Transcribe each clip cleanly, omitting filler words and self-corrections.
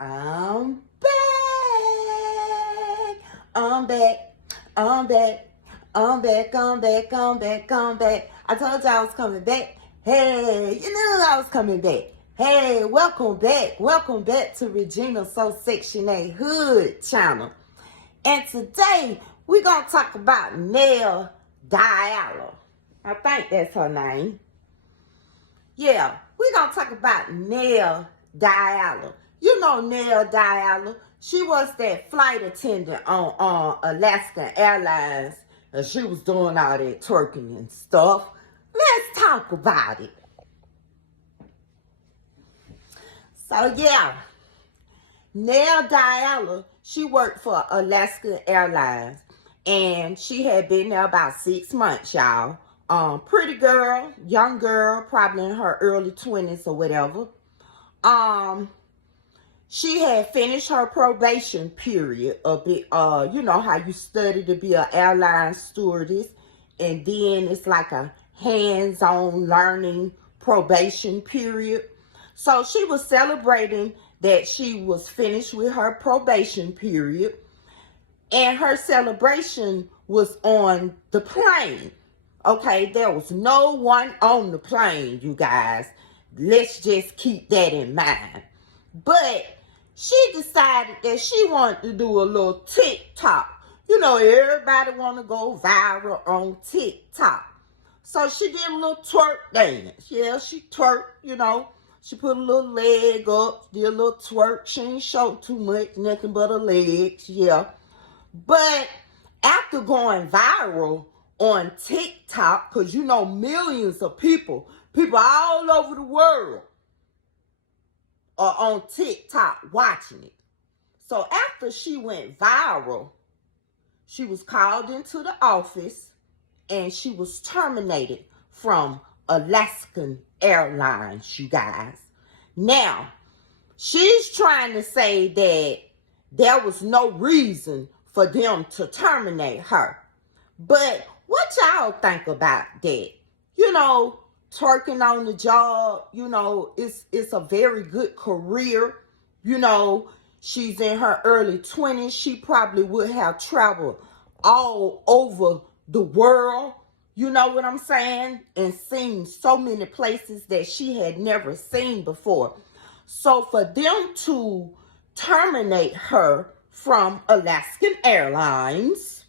I'm back. I'm back. I'm back. I'm back. I'm back. I'm back. I'm back. I told you I was coming back. Hey, you knew I was coming back. Hey, welcome back. Welcome back to Regina So Section 8 Hood channel. And today we're going to talk about Nell Diallo. I think that's her name. Yeah, we're going to talk about Nell Diallo. You know Nell Diallo. She was that flight attendant on Alaska Airlines. And she was doing all that twerking and stuff. Let's talk about it. So yeah, Nell Diallo, she worked for Alaska Airlines. And she had been there about 6 months, y'all. Pretty girl, young girl, probably in her early 20s or whatever. She had finished her probation period a bit. You know how you study to be an airline stewardess, and then it's like a hands-on learning probation period. So she was celebrating that she was finished with her probation period, and her celebration was on the plane. Okay, there was no one on the plane, you guys. Let's just keep that in mind. But she decided that she wanted to do a little TikTok. You know, everybody want to go viral on TikTok. So she did a little twerk dance. Yeah, she twerked, you know. She put a little leg up, did a little twerk. She ain't show too much, nothing but her legs, yeah. But after going viral on TikTok, because you know millions of people all over the world are on TikTok watching it. So after she went viral, she was called into the office and she was terminated from Alaskan Airlines, you guys. Now, she's trying to say that there was no reason for them to terminate her. But what y'all think about that? You know, twerking on the job, you know, it's a very good career. You know, she's in her early 20s. She probably would have traveled all over the world. You know what I'm saying? And seen so many places that she had never seen before. So for them to terminate her from Alaskan Airlines,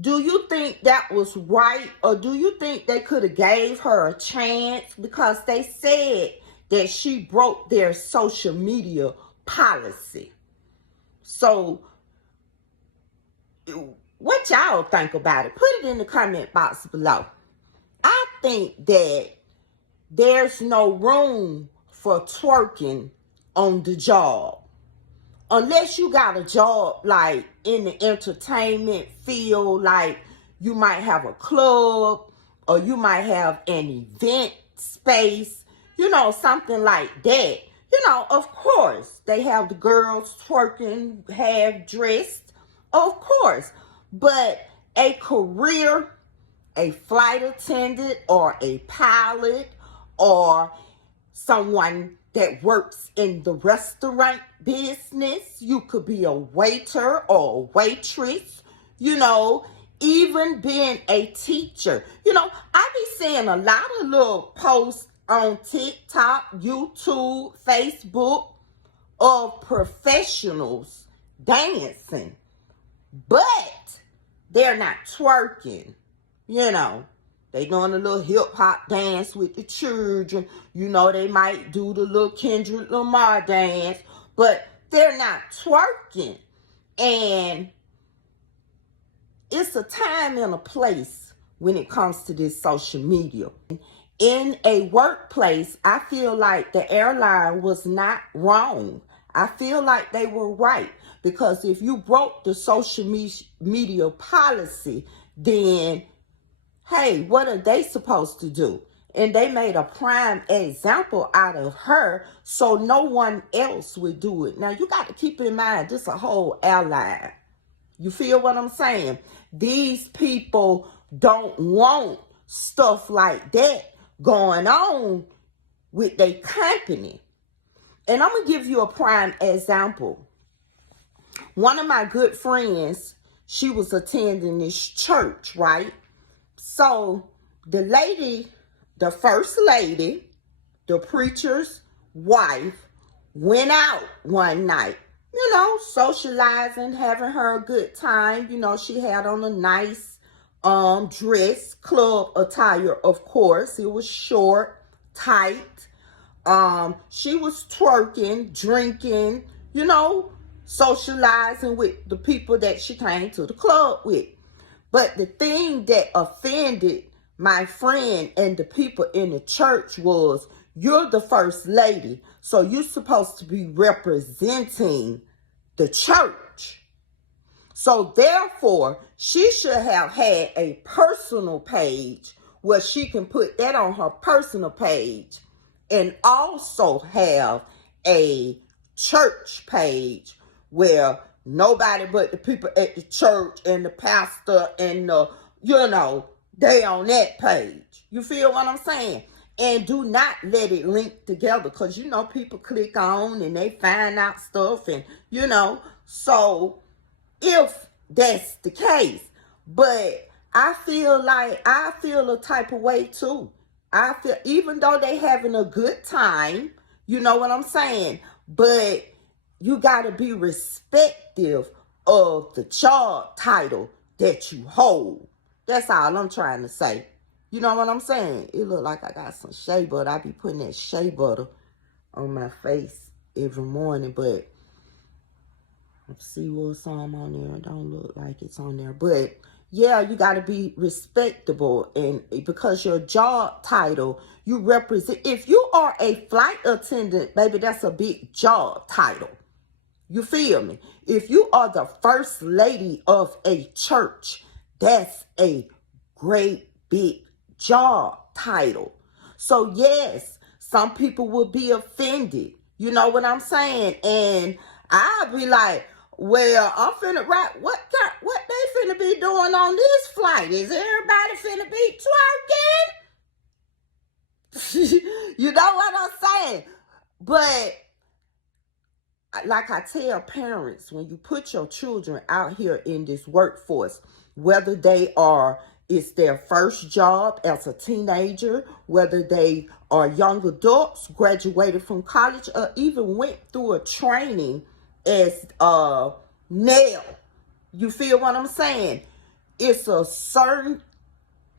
do you think that was right, or do you think they could have gave her a chance? Because they said that she broke their social media policy. So what y'all think about it? Put it in the comment box below. I think that there's no room for twerking on the job. Unless you got a job like in the entertainment field, like you might have a club or you might have an event space, you know, something like that. You know, of course, they have the girls twerking, half dressed, of course. But a career, a flight attendant or a pilot or someone that works in the restaurant business, you could be a waiter or a waitress, you know, even being a teacher. You know, I be seeing a lot of little posts on TikTok, YouTube, Facebook of professionals dancing, but they're not twerking, you know. They doing a little hip-hop dance with the children. You know, they might do the little Kendrick Lamar dance, but they're not twerking. And it's a time and a place when it comes to this social media. In a workplace, I feel like the airline was not wrong. I feel like they were right. Because if you broke the social media policy, then hey, what are they supposed to do? And they made a prime example out of her, so no one else would do it. Now, you got to keep in mind, this is a whole airline. You feel what I'm saying? These people don't want stuff like that going on with their company. And I'm going to give you a prime example. One of my good friends, she was attending this church, right? So the lady, the first lady, the preacher's wife, went out one night, socializing, having her a good time. She had on a nice dress, club attire, of course. It was short, tight. She was twerking, drinking, socializing with the people that she came to the club with. But the thing that offended my friend and the people in the church was, you're the first lady, so you're supposed to be representing the church. So therefore, she should have had a personal page where she can put that on her personal page, and also have a church page where nobody but the people at the church and the pastor and they on that page. You feel what I'm saying? And do not let it link together, because people click on and they find out stuff, and so if that's the case. But I feel a type of way too. I feel, even though they having a good time, you know what I'm saying? But you got to be respectful of the job title that you hold. That's all I'm trying to say. You know what I'm saying? It look like I got some shea butter. I be putting that shea butter on my face every morning, but let's see what's on there. It don't look like it's on there. But yeah, you got to be respectable. And because your job title, you represent. If you are a flight attendant, baby, that's a big job title. You feel me? If you are the first lady of a church, that's a great big job title. So yes, some people will be offended. You know what I'm saying? And I'll be like, well, I'm finna rap. What they finna be doing on this flight? Is everybody finna be twerking? You know what I'm saying? But like I tell parents, when you put your children out here in this workforce, whether it's their first job as a teenager, whether they are young adults, graduated from college, or even went through a training as nail. You feel what I'm saying? It's a certain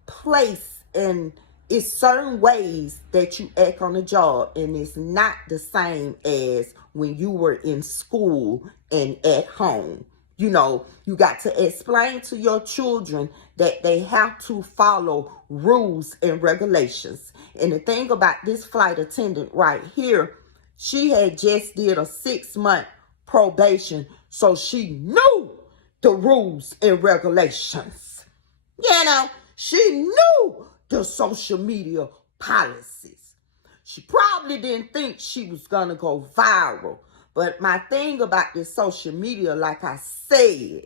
place and it's certain ways that you act on the job, and it's not the same as when you were in school and at home. You got to explain to your children that they have to follow rules and regulations. And the thing about this flight attendant right here, she had just did a 6-month probation, so she knew the rules and regulations. She knew the social media policies. She probably didn't think she was going to go viral. But my thing about this social media, like I said,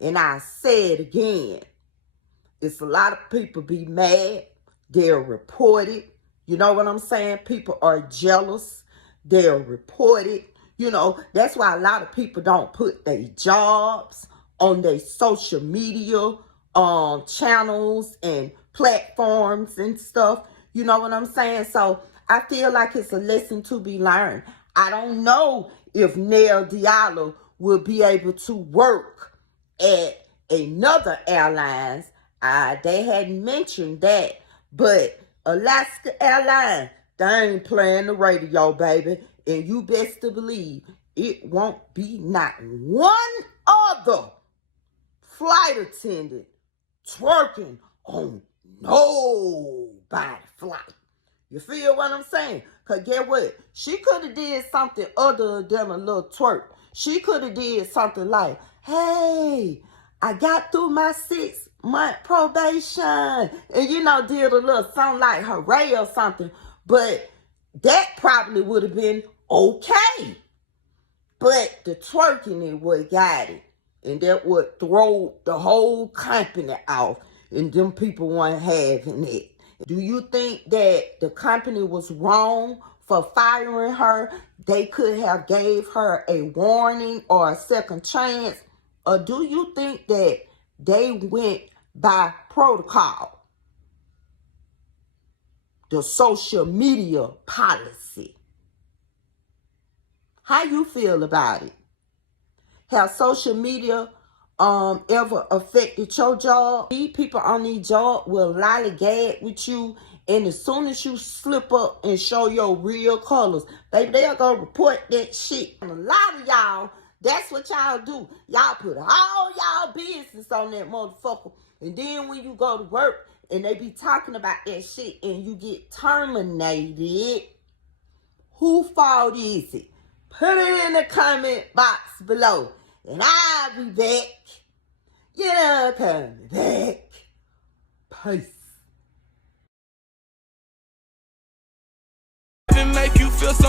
and I say it again, it's a lot of people be mad. They'll report it. You know what I'm saying? People are jealous. They'll report it. That's why a lot of people don't put their jobs on their social media channels and platforms and stuff. You know what I'm saying? So I feel like it's a lesson to be learned. I don't know if Nell Diallo will be able to work at another airlines. They hadn't mentioned that, but Alaska Airlines, they ain't playing the radio, baby. And you best to believe it won't be not one other flight attendant twerking on nobody flight. You feel what I'm saying? Because get what? She could have did something other than a little twerk. She could have did something like, hey, I got through my 6-month probation. And, did a little something like hooray or something. But that probably would have been okay. But the twerking is what got it. And that would throw the whole company off. And them people weren't having it. Do you think that the company was wrong for firing her. They could have gave her a warning or a second chance. Or do you think that they went by protocol, the social media policy? How you feel about it? Have social media ever affected your job? These people on these jobs will lollygag with you, and as soon as you slip up and show your real colors, baby, they'll go report that shit. And a lot of y'all, that's what y'all do. Y'all put all y'all business on that motherfucker, and then when you go to work and they be talking about that shit and you get terminated, who fault is it? Put it in the comment box below. And I'll be back. You know, coming back. Peace. Make you feel so